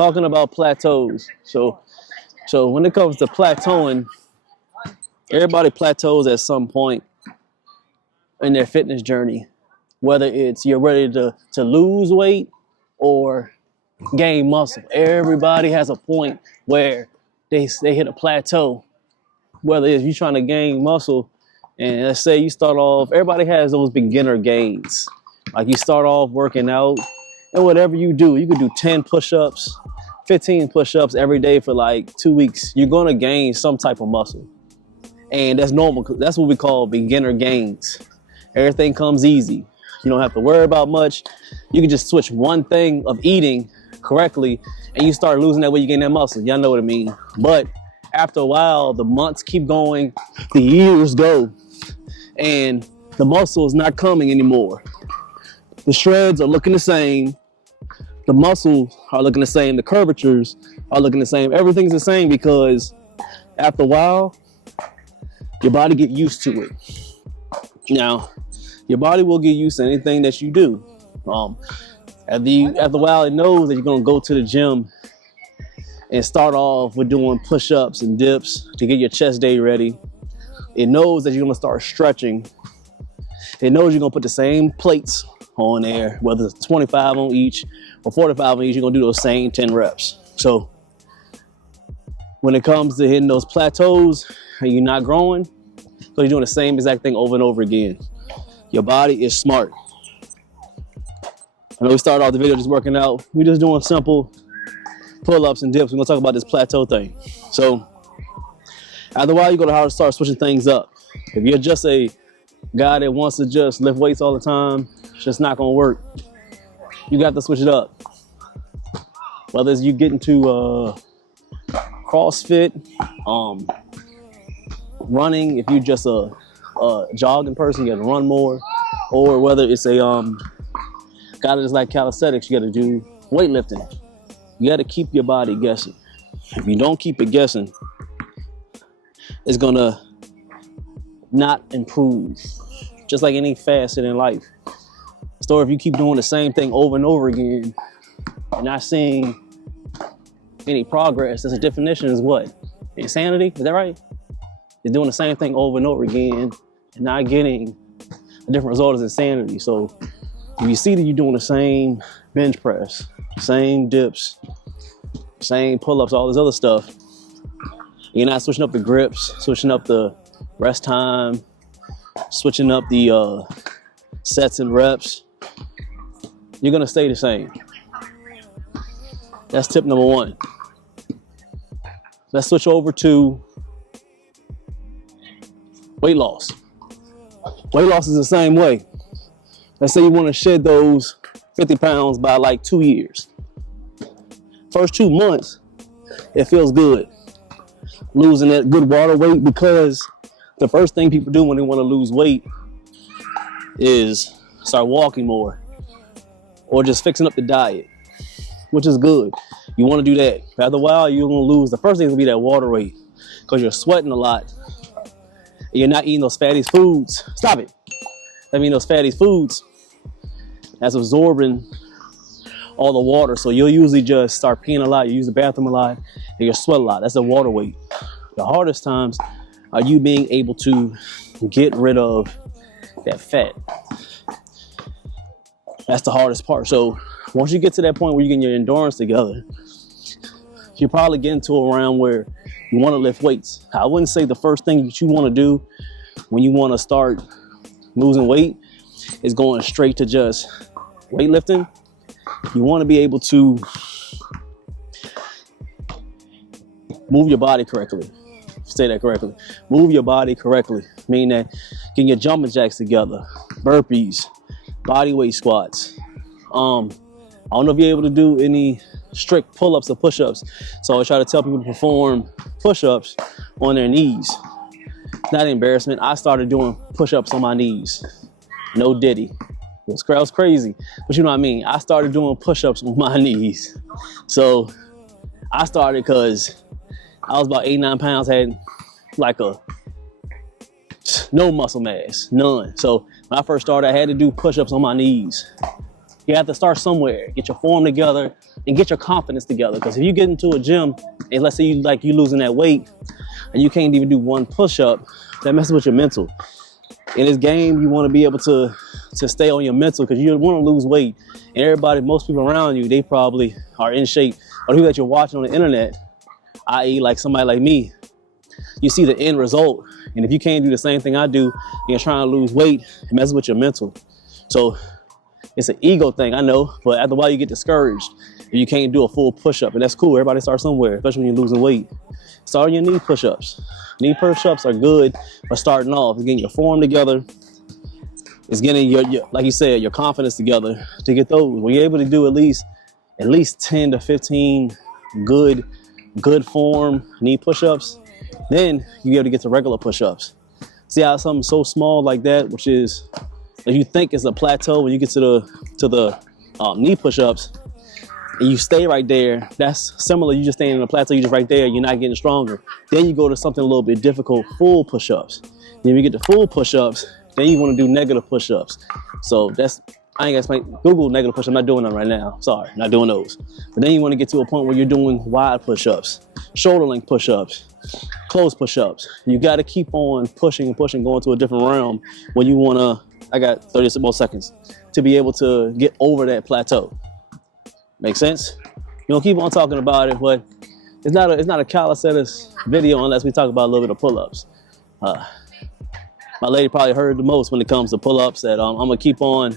talking about plateaus. So when it comes to plateauing, everybody plateaus at some point in their fitness journey, whether it's you're ready to lose weight or gain muscle. Everybody has a point where they hit a plateau, whether it's you trying to gain muscle. And let's say you start off, everybody has those beginner gains. Like you start off working out, and whatever you do, you could do 10 push-ups, 15 push-ups every day for like 2 weeks. You're gonna gain some type of muscle. And that's normal. That's what we call beginner gains. Everything comes easy. You don't have to worry about much. You can just switch one thing of eating correctly and you start losing that weight, you gain that muscle. Y'all know what I mean. But after a while, the months keep going, the years go, and the muscle is not coming anymore. The shreds are looking the same. The muscles are looking the same. The curvatures are looking the same. Everything's the same because after a while, your body get used to it. Now, your body will get used to anything that you do. After a while, it knows that you're gonna go to the gym and start off with doing push-ups and dips to get your chest day ready. It knows that you're gonna start stretching. It knows you're gonna put the same plates on there, whether it's 25 on each or 45 on each, you're gonna do those same 10 reps. So when it comes to hitting those plateaus and you're not growing, so you're doing the same exact thing over and over again. Your body is smart. I know we started off the video just working out. We're just doing simple pull-ups and dips. We're gonna talk about this plateau thing. So after a while, you're gonna have to start switching things up. If you're just a guy that wants to just lift weights all the time, it's just not gonna work. You got to switch it up. Whether it's you get into CrossFit, running, if you're just a jogging person, you gotta run more. Or whether it's a guy that's like calisthenics, you gotta do weightlifting. You gotta keep your body guessing. If you don't keep it guessing, it's gonna not improve. Just like any facet in life. So if you keep doing the same thing over and over again and not seeing any progress, that's a definition is what? Insanity, is that right? You're doing the same thing over and over again and not getting a different result is insanity. So if you see that you're doing the same bench press, same dips, same pull-ups, all this other stuff, you're not switching up the grips, switching up the rest time, switching up the sets and reps, you're gonna stay the same. That's tip number one. Let's switch over to weight loss. Weight loss is the same way. Let's say you want to shed those 50 pounds by like 2 years. First 2 months, it feels good. Losing that good water weight, because the first thing people do when they want to lose weight is start walking more or just fixing up the diet, which is good. You want to do that. After a while, you're going to lose. The first thing is going to be that water weight because you're sweating a lot. And you're not eating those fatty foods. Stop it. That means those fatty foods that's absorbing all the water. So you'll usually just start peeing a lot. You use the bathroom a lot and you sweat a lot. That's the water weight. The hardest times are you being able to get rid of that fat. That's the hardest part. So once you get to that point where you're getting your endurance together, you're probably getting to around where you want to lift weights. I wouldn't say the first thing that you want to do when you want to start losing weight is going straight to just weightlifting. You want to be able to move your body correctly. Say that correctly. Move your body correctly. Meaning that getting your jumping jacks together, burpees, body weight squats. I don't know if you're able to do any strict pull-ups or push-ups. So I try to tell people to perform push-ups on their knees. Not an embarrassment. I started doing push-ups on my knees. No diddy. It was crazy, but you know what I mean? I started doing push-ups on my knees. So I started because I was about 8-9 pounds, had like no muscle mass, none. So when I first started, I had to do push-ups on my knees. You have to start somewhere, get your form together and get your confidence together. Because if you get into a gym and let's say you losing that weight and you can't even do one push-up, that messes with your mental. In this game, you want to be able to stay on your mental because you want to lose weight. And most people around you, they probably are in shape. Or people that you're watching on the internet, i.e. like somebody like me, you see the end result. And if you can't do the same thing I do, and you're trying to lose weight, it messes with your mental. So it's an ego thing, I know, but after a while you get discouraged if you can't do a full push-up, and that's cool. Everybody starts somewhere, especially when you're losing weight. Start on your knee push-ups. Knee push-ups are good for starting off. It's getting your form together. It's getting your like you said, your confidence together to get those. When you're able to do at least 10 to 15 good form knee push-ups, then you be able to get to regular push-ups. See how something so small like that, which is, if you think it's a plateau, when you get to the knee push-ups, and you stay right there, that's similar. You just staying in a plateau, you just right there, you're not getting stronger. Then you go to something a little bit difficult, full push-ups. Then you get to full push-ups, then you want to do negative push-ups. So I ain't gonna explain, Google negative push-ups, I'm not doing them right now. Sorry, not doing those. But then you want to get to a point where you're doing wide push-ups, shoulder length push-ups, close push-ups. You got to keep on pushing and pushing, going to a different realm when you want to, I got 30 more seconds, to be able to get over that plateau. Make sense? You don't keep on talking about it, but it's not a calisthenics video unless we talk about a little bit of pull-ups. My lady probably heard the most when it comes to pull-ups, that I'm gonna keep on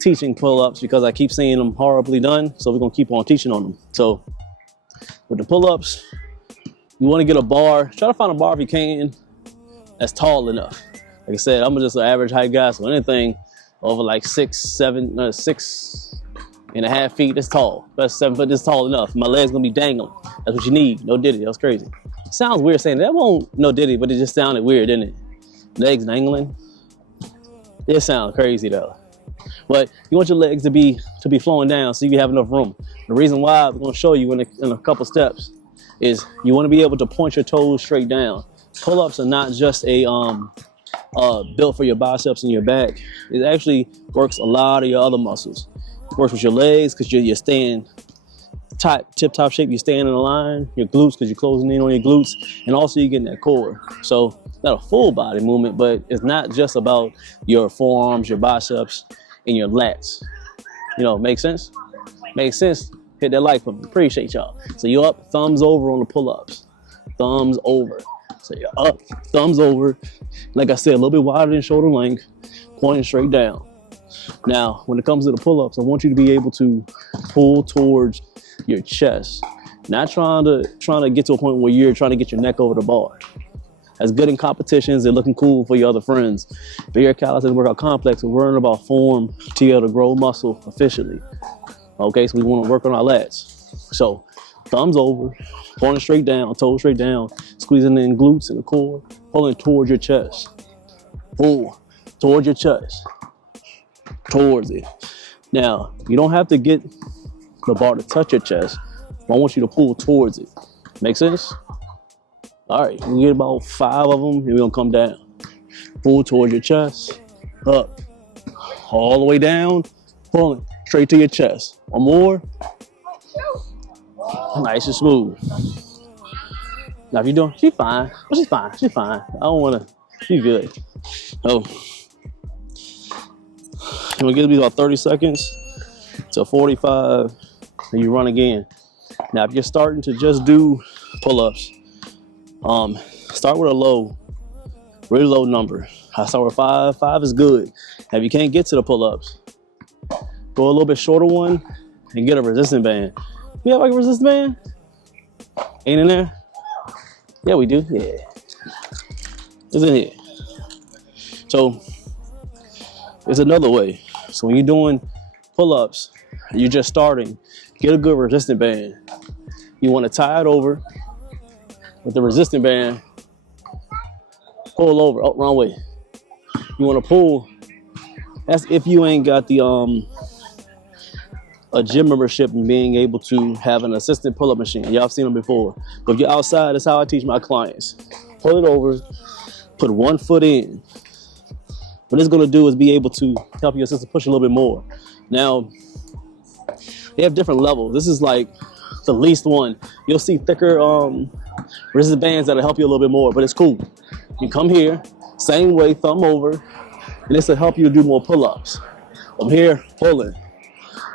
teaching pull-ups because I keep seeing them horribly done, so we're gonna keep on teaching on them. So with the pull-ups, you wanna get a bar. Try to find a bar if you can that's tall enough. Like I said, I'm just an average height guy, so anything over like 6.5 feet, that's tall. That's 7 foot, that's tall enough. My leg's gonna be dangling. That's what you need. No diddy, that was crazy. Sounds weird saying that won't no diddy, but it just sounded weird, didn't it? Legs dangling. It sounds crazy though. But you want your legs to be flowing down so you have enough room. The reason why we're gonna show you in a couple steps is you wanna be able to point your toes straight down. Pull-ups are not just built for your biceps and your back. It actually works a lot of your other muscles. It works with your legs because you're staying tip-top shape, you're staying in a line, your glutes because you're closing in on your glutes, and also you're getting that core. So it's not a full body movement, but it's not just about your forearms, your biceps, and your lats. You know, make sense? Makes sense? Hit that like button. Appreciate y'all. So you're up, thumbs over on the pull-ups. Thumbs over. So you're up, thumbs over. Like I said, a little bit wider than shoulder length, pointing straight down. Now, when it comes to the pull-ups, I want you to be able to pull towards your chest. Not trying to get to a point where you're trying to get your neck over the bar. That's good in competitions and looking cool for your other friends. But here at Calisthenics Workout Complex, we're learning about form to be able to grow muscle efficiently. Okay, so we want to work on our lats. So thumbs over, pointing straight down, toes straight down, squeezing in glutes and the core, pulling towards your chest. Pull towards your chest, towards it. Now, you don't have to get the bar to touch your chest. I want you to pull towards it. Make sense? All right, we'll get about 5 of them and we're gonna come down. Pull towards your chest, up, all the way down, pulling straight to your chest. One more. Nice and smooth. Now if you're doing, she's fine. Oh, she's fine. I don't wanna, she's good. Oh, I'm gonna give you about 30 seconds to 45, and you run again. Now if you're starting to just do pull-ups, start with a really low number. I start with 5. 5 is good. Now if you can't get to the pull-ups, go a little bit shorter one and get a resistance band. We have like a resistance band? Ain't in there? Yeah, we do. Yeah. It's in here. So it's another way. So when you're doing pull-ups, you're just starting, get a good resistance band. You want to tie it over with the resistance band, pull over. Oh, wrong way. You want to pull. That's if you ain't got the a gym membership and being able to have an assistant pull-up machine. Y'all have seen them before. But if you're outside, that's how I teach my clients. Pull it over, put one foot in. What it's gonna do is be able to help your assistant push a little bit more. Now, they have different levels. This is like the least one. You'll see thicker resistance bands that'll help you a little bit more, but it's cool. You come here, same way, thumb over, and this will help you to do more pull-ups. I'm here, pulling.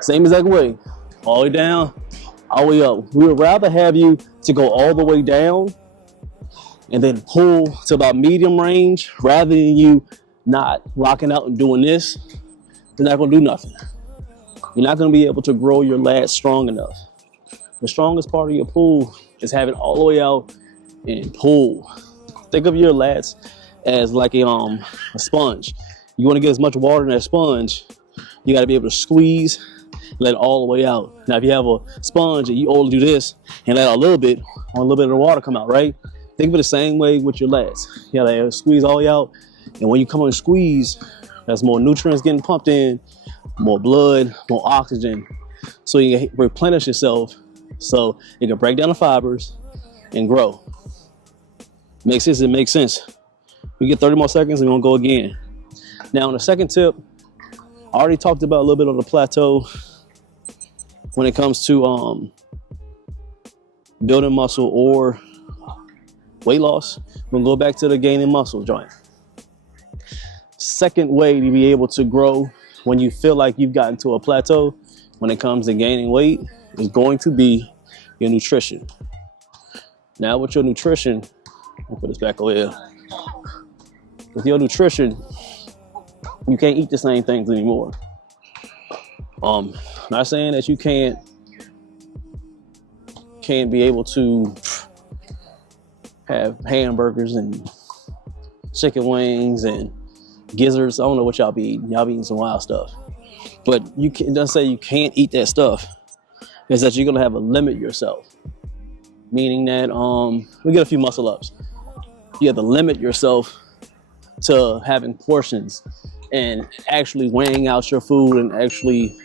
Same exact way, all the way down, all the way up. We would rather have you to go all the way down and then pull to about medium range rather than you not locking out and doing this. You're not gonna do nothing. You're not gonna be able to grow your lats strong enough. The strongest part of your pull is having it all the way out and pull. Think of your lats as like a sponge. You wanna get as much water in that sponge, you gotta be able to squeeze, let it all the way out. Now, if you have a sponge and you only do this and let out a little bit of the water come out, right? Think of it the same way with your lats. You gotta squeeze all the way out, and when you come on and squeeze, there's more nutrients getting pumped in, more blood, more oxygen, so you can replenish yourself, so you can break down the fibers and grow. Makes sense? It makes sense. We get 30 more seconds and we're gonna go again. Now, on the second tip, I already talked about a little bit on the plateau when it comes to building muscle or weight loss. We're gonna go back to the gaining muscle joint. Second way to be able to grow when you feel like you've gotten to a plateau when it comes to gaining weight is going to be your nutrition. Now, with your nutrition, I'll put this back over here. With your nutrition, you can't eat the same things anymore. Not saying that you can't be able to have hamburgers and chicken wings and gizzards. I don't know what y'all be eating. Y'all be eating some wild stuff. But it doesn't say you can't eat that stuff. It's that you're gonna have to limit yourself. Meaning that we get a few muscle ups. You have to limit yourself to having portions and actually weighing out your food and actually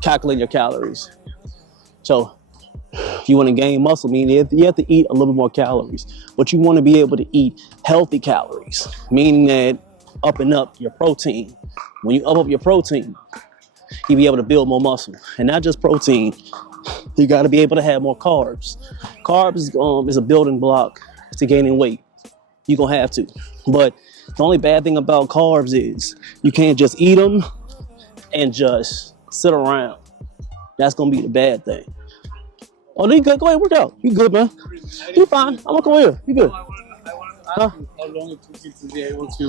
calculating your calories. So if you want to gain muscle, meaning you have to eat a little bit more calories, but you want to be able to eat healthy calories, meaning that upping up your protein. When you up your protein, you'll be able to build more muscle, and not just protein. You got to be able to have more carbs. Carbs is a building block to gaining weight. You're gonna have to, but the only bad thing about carbs is you can't just eat them and just sit around. That's gonna be the bad thing. Oh, you good? Go ahead, work out. You good, man? You fine. I'm gonna come here. You good? I wanted to ask you how long it took you to be able to,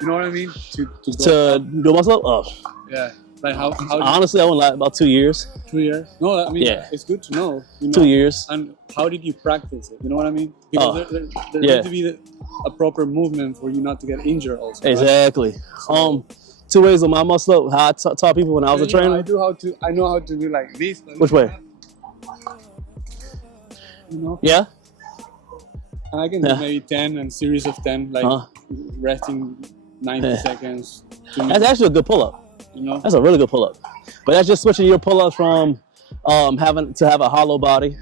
you know what I mean? To do muscle up? Oh. Yeah. Like how honestly, I won't lie, about 2 years. 2 years? No, I mean, yeah. It's good to know, you know. 2 years. And how did you practice it? You know what I mean? Because there needs to be a proper movement for you not to get injured also. Exactly. Right? 2 ways on my muscle up, how I taught people when I was a trainer. I know how to do like this. Like which way? You know? Yeah. And I can do maybe 10 and series of 10, like resting 90 seconds. That's actually a good pull-up. You know? That's a really good pull-up. But that's just switching your pull-ups from having to have a hollow body.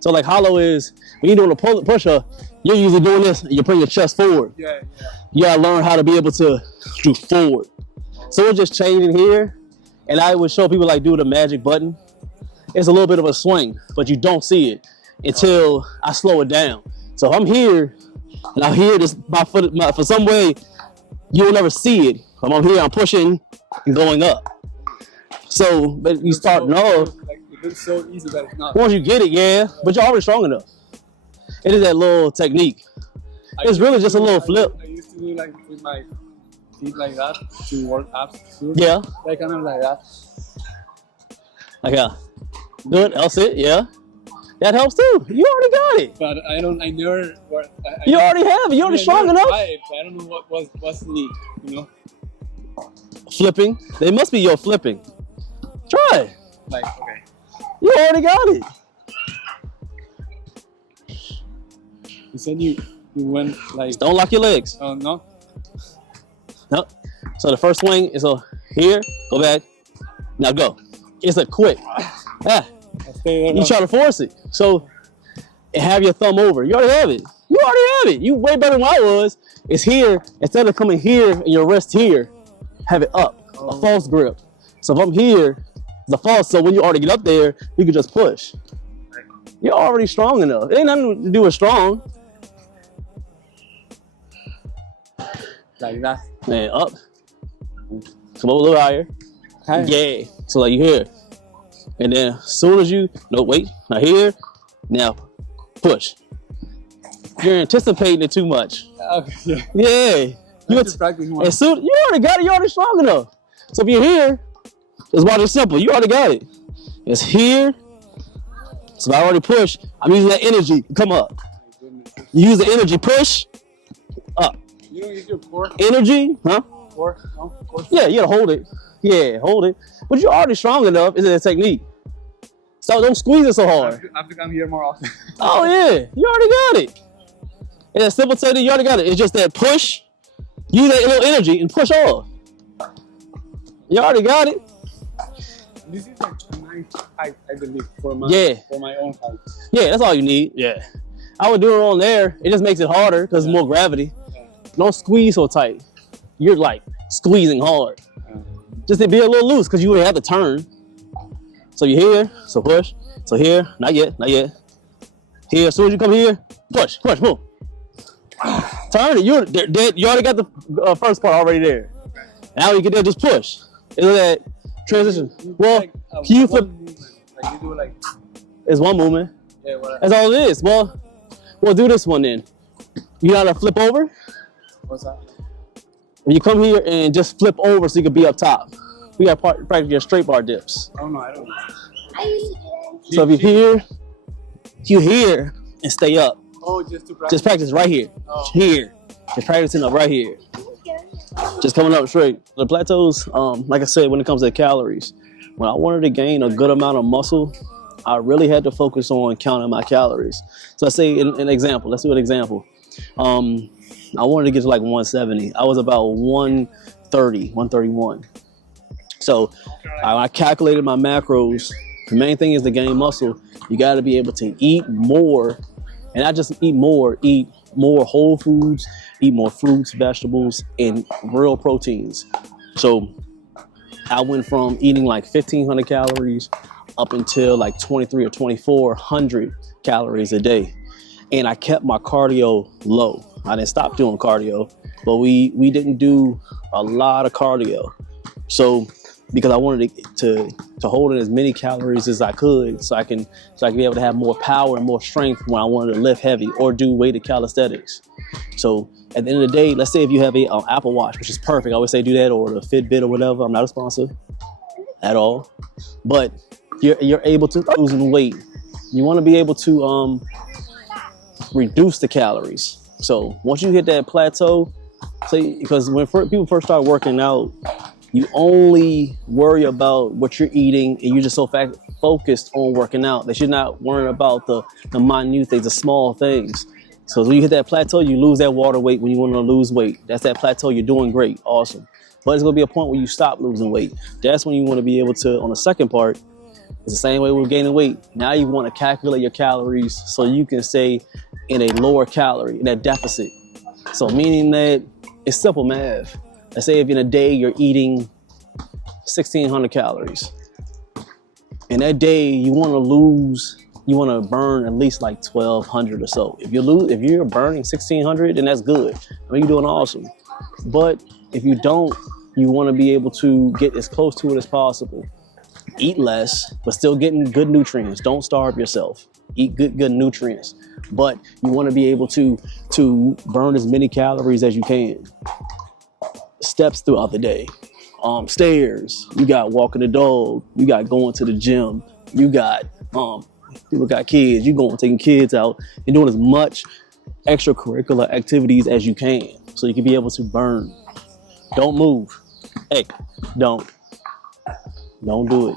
So like hollow is, when you're doing a push-up, you're usually doing this and you're putting your chest forward. Yeah. You gotta learn how to be able to do forward. So we're just changing here, and I would show people like do the magic button. It's a little bit of a swing, but you don't see it until I slow it down. So if I'm here, and I hear this, my foot, for some way, you will never see it. I'm here, I'm pushing and going up. So, but you start, it's so easy that it's not. Once you get it, yeah, but you're already strong enough. It is that little technique. It's really just a little flip. I used to do like with my feet like that to work abs too. Yeah. Like kind of like that. Like good, else it, yeah. That helps too. You already got it. But I never. You already have it. You're already strong enough. I don't know what's neat, you know. Flipping. They must be your flipping. Try. Like, okay. You already got it. You said you went like. Just don't lock your legs. Oh no. No. So the first swing is here. Go back. Now go. It's a quick. Yeah. You try to force it. So have your thumb over. You already have it. You already have it. You way better than I was. It's here. Instead of coming here and your wrist here, have it up. A false grip. So if I'm here, the fall. So when you already get up there, you can just push. You're already strong enough. It ain't nothing to do with strong. Like that. And up. Come up a little higher. Higher. Yeah. So like you here. And then as soon as you, no, wait, now here, now push. You're anticipating it too much. Okay. Yeah. You practice more. As soon, you already got it, you're already strong enough. So if you're here, just watch it simple. You already got it. It's here. So if I already push, I'm using that energy. Come up. You use the energy, push, up. You don't use your core? Energy, huh? Core? No? Core? Yeah, you gotta hold it. Yeah, hold it. But you're already strong enough. It's a technique. So don't squeeze it so hard. I have to come here more often. Oh yeah, you already got it. It's a simple technique, you already got it. It's just that push, use that little energy and push off. You already got it. This is like a nice height, I believe, for my own height. Yeah, that's all you need. Yeah. I would do it on there. It just makes it harder because it's more gravity. Yeah. Don't squeeze so tight. You're like squeezing hard. Just to be a little loose because you would have to turn. So you're here, so push. So here, not yet, not yet. Here, as soon as you come here, push, move. Turn it, you already got the first part already there. Now you get there, just push. Is that transition? Well, like, can you flip? Like you do like. It's one movement. Yeah, whatever. That's all it is. Well, we'll do this one then. You gotta flip over. What's that? You come here and just flip over so you can be up top. We got practice your straight bar dips. Oh no, I don't know. I used to do that. So if you here and stay up. Oh, just to practice. Just practice right here. Oh. Here. Just practicing up right here. Just coming up straight. The plateaus, like I said, when it comes to calories, when I wanted to gain a good amount of muscle, I really had to focus on counting my calories. So let's say an example. Let's do an example. I wanted to get to like 170. I was about 130, 131. So I calculated my macros. The main thing is to gain muscle. You got to be able to eat more, and not just eat more whole foods, eat more fruits, vegetables, and real proteins. So I went from eating like 1,500 calories up until like 2,300 or 2,400 calories a day. And I kept my cardio low. I didn't stop doing cardio, but we didn't do a lot of cardio. So because I wanted to hold in as many calories as I could so I can be able to have more power and more strength when I wanted to lift heavy or do weighted calisthenics. So at the end of the day, let's say if you have an Apple Watch, which is perfect, I always say do that, or the Fitbit or whatever. I'm not a sponsor at all, but you're able to lose weight. You want to be able to reduce the calories. So once you hit that plateau, because when people first start working out, you only worry about what you're eating, and you're just so focused on working out that you're not worrying about the minute things, the small things. So when you hit that plateau, you lose that water weight when you want to lose weight. That's that plateau. You're doing great, awesome. But it's going to be a point where you stop losing weight. That's when you want to be able to, on the second part, it's the same way with gaining weight. Now you want to calculate your calories so you can stay in a lower calorie, in that deficit. So meaning that it's simple math. Let's say if in a day you're eating 1,600 calories. In that day, you want to burn at least like 1,200 or so. If you're burning 1,600, then that's good. I mean, you're doing awesome. But if you don't, you want to be able to get as close to it as possible. Eat less, but still getting good nutrients. Don't starve yourself. Eat good nutrients. But you want to be able to burn as many calories as you can. Steps throughout the day. Stairs. You got walking the dog. You got going to the gym. You got people got kids. You going taking kids out and doing as much extracurricular activities as you can, so you can be able to burn. Don't move. Hey, don't do it.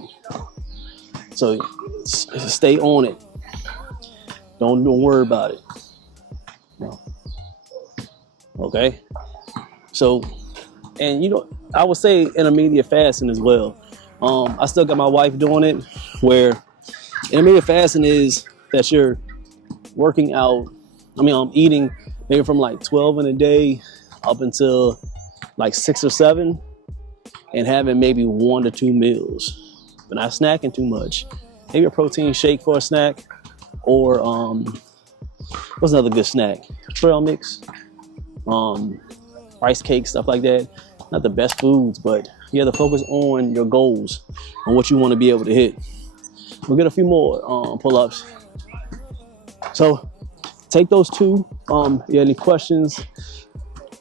So stay on it. Don't worry about it. No. Okay. So, and I would say intermediate fasting as well. I still got my wife doing it, where intermediate fasting is that you're working out. I'm eating maybe from like 12 in a day up until like 6 or 7. and having maybe 1 to 2 meals, but not snacking too much. Maybe a protein shake for a snack, or what's another good snack? Trail mix, rice cake, stuff like that. Not the best foods, but you have to focus on your goals, on what you want to be able to hit. We'll get a few more pull-ups. So take those 2. If you have any questions,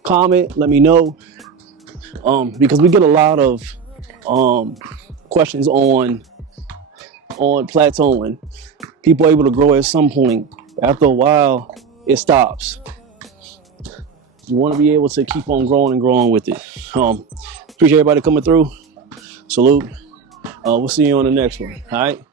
comment, let me know. Because we get a lot of questions on plateauing. People are able to grow at some point. After a while, it stops. You want to be able to keep on growing and growing with it. Appreciate everybody coming through. Salute. We'll see you on the next one. All right.